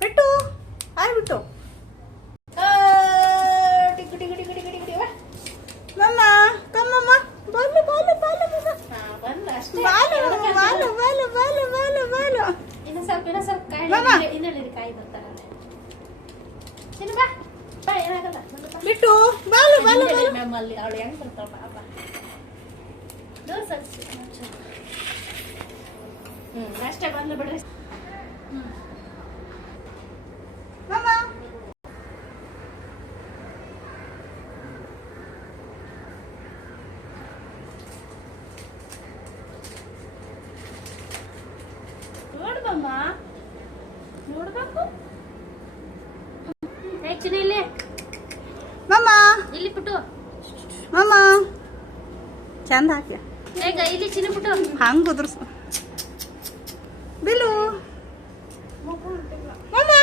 పెట్టు ఆయిబిಟ್ಟು ಮಮ್ಮ ಕಮ್ಮಮ್ಮ ಬಾಲು ಬಾಲು ಬಾಲು ಬಾಲು ಬಾಲು ಬಾಲು ಬಾಲು ಬಾಲು ಇನ್ನು ಸ್ವಲ್ಪ ಕಾಯಿ ಬರ್ತಾರಲ್ಲ ಬಿಟ್ಟು ಬಾಲು ಬಾಲು ಮ್ಯಾಮ್ ಅಲ್ಲಿ ಅವಳು ಹೆಂಗ್ ಬರ್ತಾಳ ಪಾಪ ಅಷ್ಟೇ ಬಂದ್ಲು ಬಿಡ್ರಿ ಮಮ್ಮ ನೋಡ್ಬಮ್ಮ ನೋಡ್ಬೇಕು ಚಿನ್ನ ಇಲ್ಲಿ ಮಮ್ಮ ಇಲ್ಲಿ ಪುಟ್ಟು ಮಮ್ಮ ಚಂದ ಹಾಕಿ ಈಗ ಇಲ್ಲಿ ಚಿನ್ನ ಪುಟ್ಟು ಹಂಗ ಉದ್ರಸು ಬಿಲು ಮಮ್ಮ